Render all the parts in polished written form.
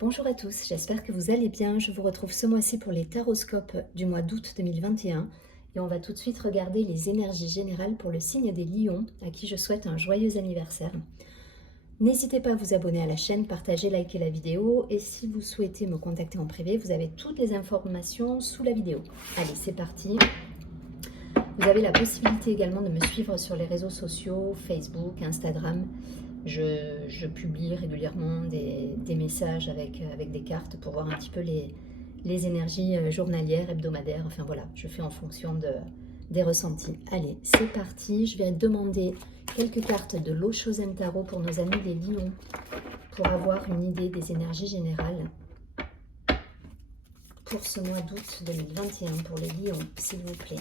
Bonjour à tous, j'espère que vous allez bien. Je vous retrouve ce mois-ci pour les taroscopes du mois d'août 2021 et on va tout de suite regarder les énergies générales pour le signe des lions à qui je souhaite un joyeux anniversaire. N'hésitez pas à vous abonner à la chaîne, partager, liker la vidéo et si vous souhaitez me contacter en privé, vous avez toutes les informations sous la vidéo. Allez, c'est parti. Vous avez la possibilité également de me suivre sur les réseaux sociaux, Facebook, Instagram. Je publie régulièrement des messages avec des cartes pour voir un petit peu les énergies journalières, hebdomadaires. Enfin voilà, je fais en fonction des ressentis. Allez, c'est parti. Je vais demander quelques cartes de l'Oshozen Tarot pour nos amis les lions pour avoir une idée des énergies générales pour ce mois d'août 2021 pour les lions, s'il vous plaît.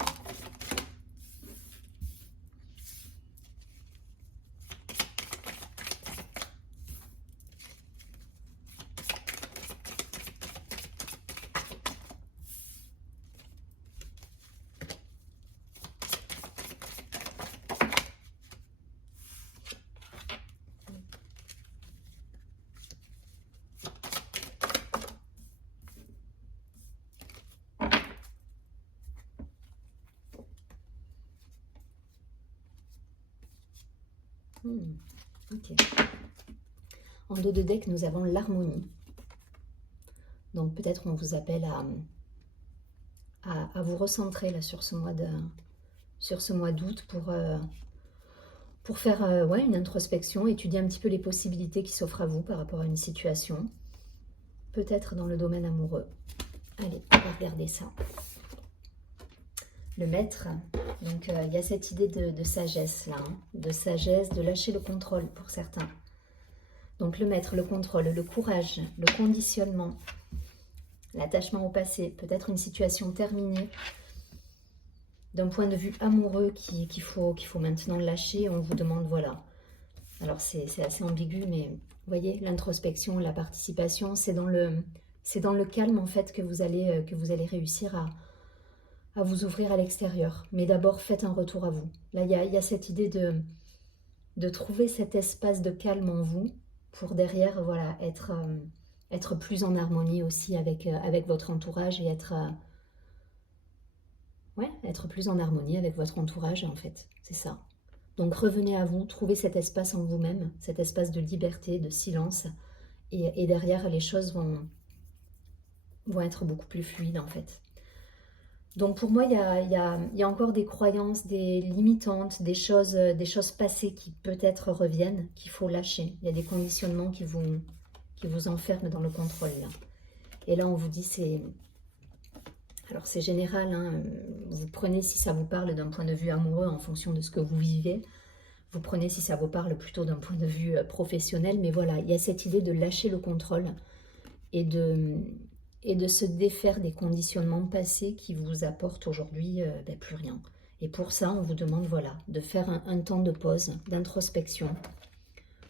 Ok. En dos de deck, nous avons l'harmonie. Donc peut-être on vous appelle à vous recentrer là sur ce mois d'août pour faire ouais, une introspection, étudier un petit peu les possibilités qui s'offrent à vous par rapport à une situation, peut-être dans le domaine amoureux. Allez, on va regarder ça. Le maître, donc il y a cette idée de sagesse là, hein, de sagesse, de lâcher le contrôle pour certains. Donc le maître, le contrôle, le courage, le conditionnement, l'attachement au passé, peut-être une situation terminée, d'un point de vue amoureux qu'il faut maintenant lâcher. On vous demande, voilà. Alors c'est assez ambigu, mais vous voyez, l'introspection, la participation, c'est dans le calme en fait que vous allez réussir à vous ouvrir à l'extérieur. Mais d'abord, faites un retour à vous. Là, il y a cette idée de trouver cet espace de calme en vous pour derrière, voilà, être plus en harmonie aussi avec votre entourage et être plus en harmonie avec votre entourage en fait. C'est ça. Donc revenez à vous, trouvez cet espace en vous-même, cet espace de liberté, de silence. Et derrière, les choses vont être beaucoup plus fluides en fait. Donc pour moi, il y a encore des croyances, des limitantes, des choses passées qui peut-être reviennent, qu'il faut lâcher. Il y a des conditionnements qui vous enferment dans le contrôle. Là. Et là, on vous dit, alors c'est général, hein, vous prenez si ça vous parle d'un point de vue amoureux en fonction de ce que vous vivez. Vous prenez si ça vous parle plutôt d'un point de vue professionnel. Mais voilà, il y a cette idée de lâcher le contrôle et de se défaire des conditionnements passés qui vous apportent aujourd'hui plus rien. Et pour ça, on vous demande voilà, de faire un temps de pause, d'introspection,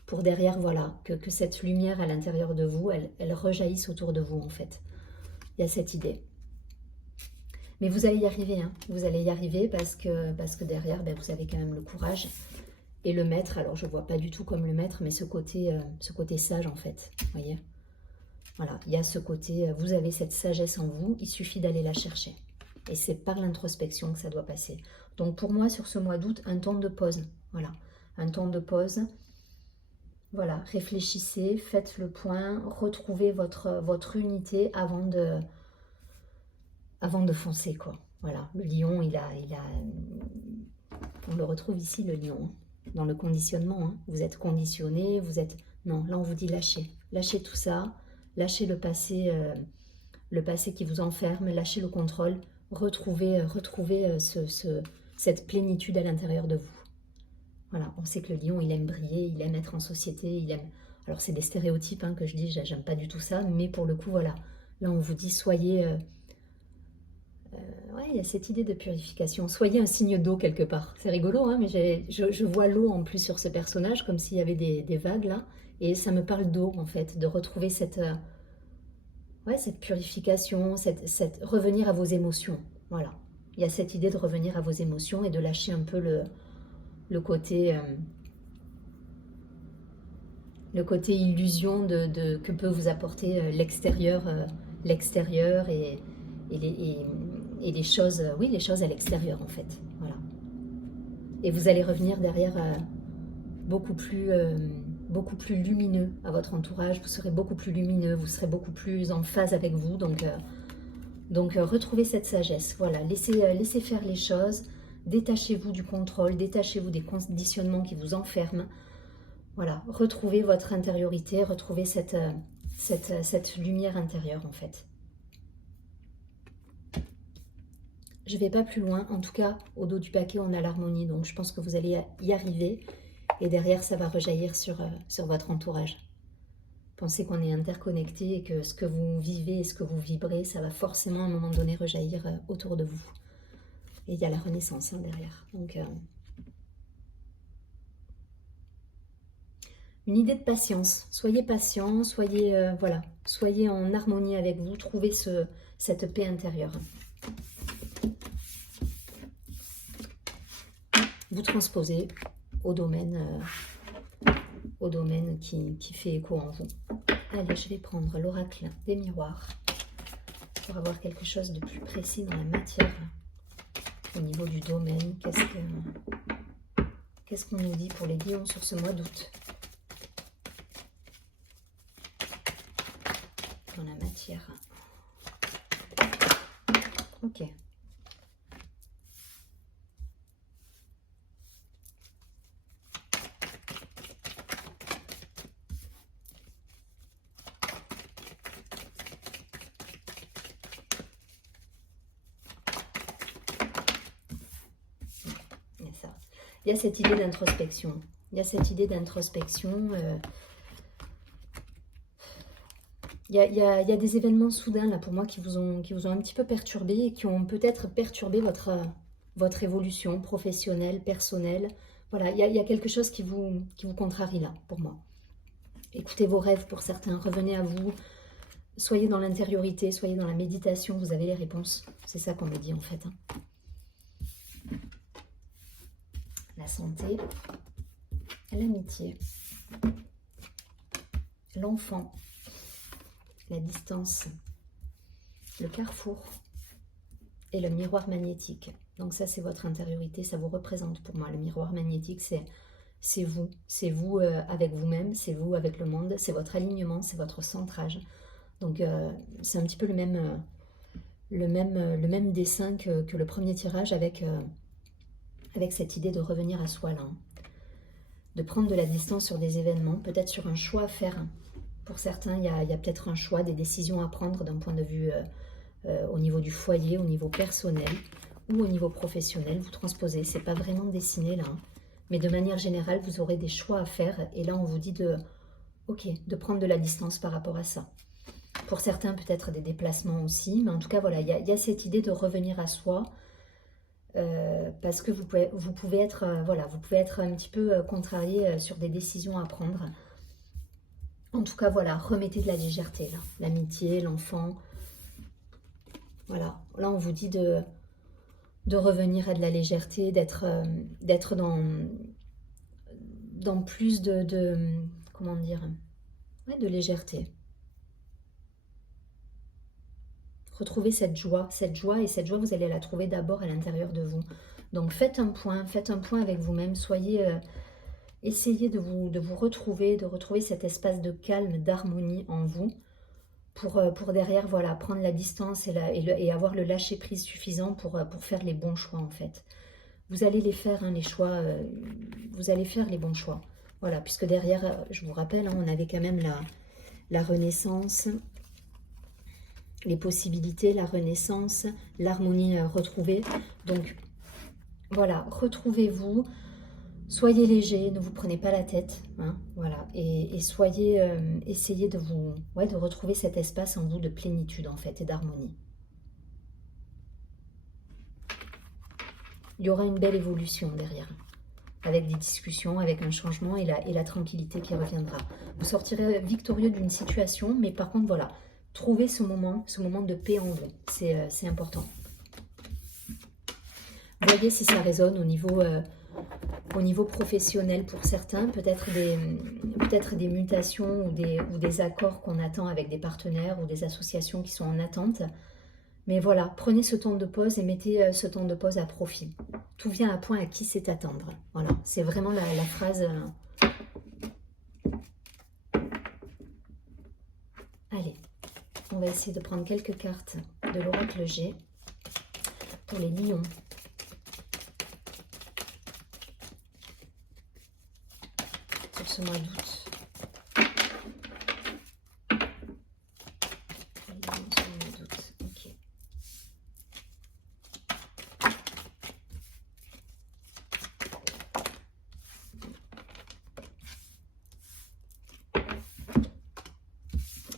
pour derrière, voilà, que cette lumière à l'intérieur de vous, elle rejaillisse autour de vous, en fait. Il y a cette idée. Mais vous allez y arriver, hein. Vous allez y arriver parce que derrière, vous avez quand même le courage. Et le maître, alors je ne vois pas du tout comme le maître, mais ce côté sage, en fait, vous voyez. Voilà, il y a ce côté, vous avez cette sagesse en vous, il suffit d'aller la chercher. Et c'est par l'introspection que ça doit passer. Donc pour moi, sur ce mois d'août, un temps de pause. Voilà, un temps de pause. Voilà, réfléchissez, faites le point, retrouvez votre unité avant de foncer, quoi. Voilà, le lion, on le retrouve ici, le lion, hein, dans le conditionnement. Hein. Vous êtes conditionné, vous êtes... Non, là on vous dit lâchez. Lâchez tout ça. Lâchez le passé qui vous enferme, lâchez le contrôle, retrouvez cette plénitude à l'intérieur de vous. Voilà, on sait que le lion, il aime briller, il aime être en société, il aime... Alors c'est des stéréotypes hein, que je dis, j'aime pas du tout ça, mais pour le coup, voilà, là on vous dit soyez... ouais, il y a cette idée de purification, soyez un signe d'eau quelque part. C'est rigolo, hein, mais je vois l'eau en plus sur ce personnage, comme s'il y avait des vagues là, et ça me parle d'eau en fait, de retrouver cette purification, revenir à vos émotions. Voilà. Il y a cette idée de revenir à vos émotions et de lâcher un peu le côté le côté illusion que peut vous apporter l'extérieur et les choses, oui, les choses à l'extérieur en fait. Voilà. Et vous allez revenir derrière beaucoup plus lumineux à votre entourage, vous serez beaucoup plus lumineux, vous serez beaucoup plus en phase avec vous, donc retrouvez cette sagesse, voilà, laissez faire les choses, détachez-vous du contrôle, détachez-vous des conditionnements qui vous enferment, voilà, retrouvez votre intériorité, retrouvez cette lumière intérieure en fait. Je ne vais pas plus loin, en tout cas au dos du paquet on a l'harmonie, donc je pense que vous allez y arriver et derrière ça va rejaillir sur votre entourage. Pensez qu'on est interconnecté et que ce que vous vivez et ce que vous vibrez, ça va forcément à un moment donné rejaillir autour de vous. Et il y a la renaissance derrière. Donc, une idée de patience. Soyez patient, soyez, voilà, soyez en harmonie avec vous, trouvez cette paix intérieure. Vous transposez au domaine qui fait écho en vous. Allez, je vais prendre l'oracle des miroirs pour avoir quelque chose de plus précis dans la matière au niveau du domaine. Qu'est-ce qu'on nous dit pour les lions sur ce mois d'août dans la matière? Ok. Il y a cette idée d'introspection. Il y a cette idée d'introspection. Il y a des événements soudains là pour moi qui vous ont un petit peu perturbé et qui ont peut-être perturbé votre évolution professionnelle, personnelle. Voilà, il y a quelque chose qui vous contrarie là pour moi. Écoutez vos rêves pour certains, revenez à vous. Soyez dans l'intériorité, soyez dans la méditation, vous avez les réponses. C'est ça qu'on me dit en fait. La santé, l'amitié, l'enfant, la distance, le carrefour et le miroir magnétique. Donc ça, c'est votre intériorité, ça vous représente pour moi. Le miroir magnétique, c'est vous avec vous-même, c'est vous avec le monde, c'est votre alignement, c'est votre centrage. Donc c'est un petit peu le même dessin que le premier tirage avec cette idée de revenir à soi là, de prendre de la distance sur des événements, peut-être sur un choix à faire. Pour certains, il y a peut-être un choix, des décisions à prendre d'un point de vue au niveau du foyer, au niveau personnel ou au niveau professionnel. Vous transposez, c'est pas vraiment dessiné là, mais de manière générale, vous aurez des choix à faire et là, on vous dit de prendre de la distance par rapport à ça. Pour certains, peut-être des déplacements aussi, mais en tout cas, voilà, il y a cette idée de revenir à soi. Parce que vous pouvez être un petit peu contrarié sur des décisions à prendre. En tout cas, voilà, remettez de la légèreté, là. L'amitié, l'enfant. Voilà, là on vous dit de revenir à de la légèreté, d'être dans plus comment dire, ouais, de légèreté. Retrouvez cette joie, et cette joie, vous allez la trouver d'abord à l'intérieur de vous. Donc faites un point avec vous-même, essayez de vous retrouver, de retrouver cet espace de calme, d'harmonie en vous, pour derrière, voilà, prendre la distance et avoir le lâcher-prise suffisant pour faire les bons choix, en fait. Vous allez les faire, hein, les choix, vous allez faire les bons choix. Voilà, puisque derrière, je vous rappelle, hein, on avait quand même la renaissance, les possibilités, la renaissance, l'harmonie retrouvée. Donc voilà, retrouvez-vous, soyez léger, ne vous prenez pas la tête, hein, voilà, et soyez, essayez de retrouver cet espace en vous de plénitude en fait et d'harmonie. Il y aura une belle évolution derrière, avec des discussions, avec un changement et la tranquillité qui reviendra. Vous sortirez victorieux d'une situation, mais par contre voilà, trouvez ce moment de paix en vous, c'est important. Voyez si ça résonne au niveau Au niveau professionnel pour certains, peut-être des mutations ou des accords qu'on attend avec des partenaires ou des associations qui sont en attente. Mais voilà, prenez ce temps de pause et mettez ce temps de pause à profit. Tout vient à point à qui sait attendre. Voilà, c'est vraiment la phrase. Allez, on va essayer de prendre quelques cartes de l'oracle G pour les lions. Sur ce mois d'août. Ok.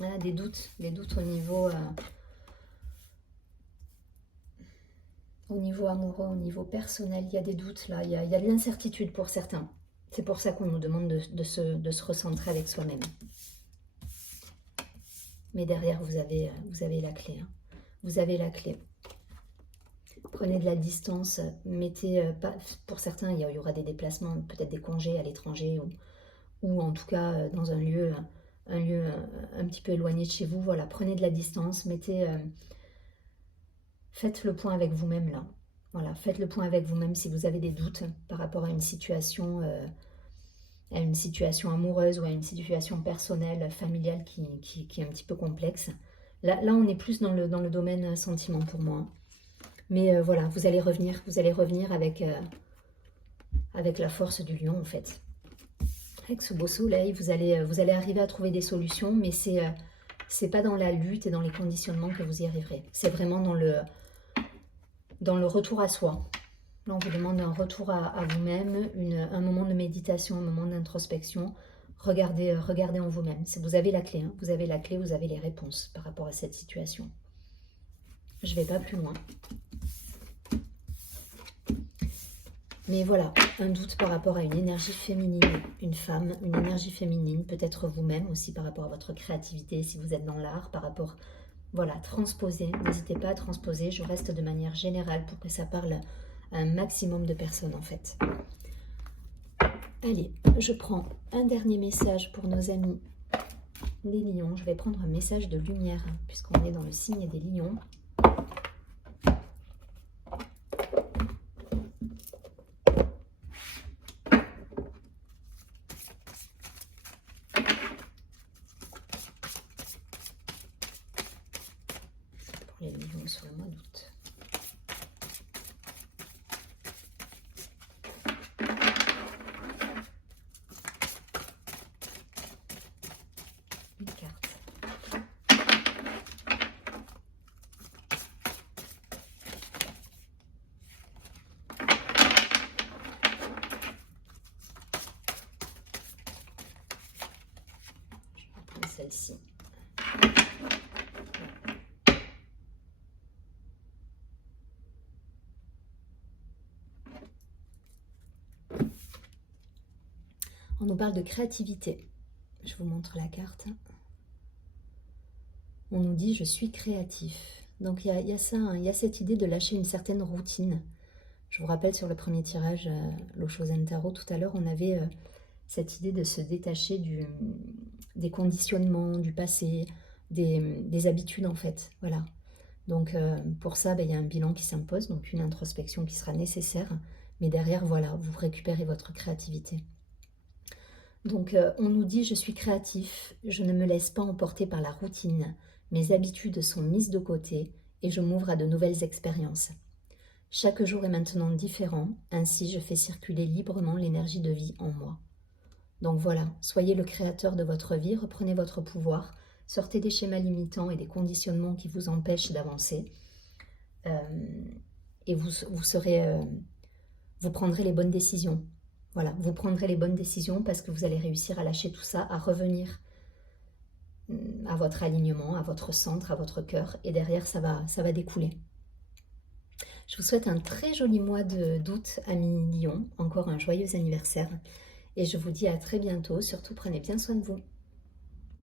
Ah, des doutes au niveau amoureux, au niveau personnel. Il y a des doutes là, il y a de l'incertitude pour certains. C'est pour ça qu'on nous demande de se recentrer avec soi-même. Mais derrière, vous avez la clé. Hein. Vous avez la clé. Prenez de la distance, mettez, pour certains, il y aura des déplacements, peut-être des congés à l'étranger ou en tout cas dans un lieu un petit peu éloigné de chez vous. Voilà, prenez de la distance, faites le point avec vous-même là. Voilà, faites le point avec vous-même si vous avez des doutes par rapport à une situation amoureuse ou à une situation personnelle, familiale qui est un petit peu complexe. Là on est plus dans le domaine sentiment pour moi. Mais voilà, vous allez revenir avec la force du lion en fait. Avec ce beau soleil, vous allez arriver à trouver des solutions, mais c'est pas dans la lutte et dans les conditionnements que vous y arriverez. C'est vraiment dans le retour à soi. Là, on vous demande un retour à vous-même, un moment de méditation, un moment d'introspection. Regardez en vous-même. Vous avez la clé, hein. Vous avez la clé, vous avez les réponses par rapport à cette situation. Je ne vais pas plus loin. Mais voilà, un doute par rapport à une énergie féminine, une femme, une énergie féminine, peut-être vous-même aussi par rapport à votre créativité, si vous êtes dans l'art, par rapport, voilà, transposer, n'hésitez pas à transposer, je reste de manière générale pour que ça parle à un maximum de personnes en fait. Allez, je prends un dernier message pour nos amis les lions, je vais prendre un message de lumière, puisqu'on est dans le signe des lions. Les lions sur le mois d'août. Une carte. Je vais prendre celle-ci. On nous parle de créativité. Je vous montre la carte. On nous dit « je suis créatif ». Donc il y a ça, hein, il y a cette idée de lâcher une certaine routine. Je vous rappelle sur le premier tirage, l'Oshozen Tarot, tout à l'heure, on avait cette idée de se détacher des conditionnements, du passé, des habitudes en fait. Voilà. Donc pour ça, il y a un bilan qui s'impose, donc une introspection qui sera nécessaire. Mais derrière, voilà, vous récupérez votre créativité. Donc on nous dit « je suis créatif, je ne me laisse pas emporter par la routine, mes habitudes sont mises de côté et je m'ouvre à de nouvelles expériences. Chaque jour est maintenant différent, ainsi je fais circuler librement l'énergie de vie en moi. » Donc voilà, soyez le créateur de votre vie, reprenez votre pouvoir, sortez des schémas limitants et des conditionnements qui vous empêchent d'avancer et vous prendrez les bonnes décisions. Voilà, vous prendrez les bonnes décisions parce que vous allez réussir à lâcher tout ça, à revenir à votre alignement, à votre centre, à votre cœur. Et derrière, ça va découler. Je vous souhaite un très joli mois d'août, amis Lion. Encore un joyeux anniversaire. Et je vous dis à très bientôt. Surtout, prenez bien soin de vous.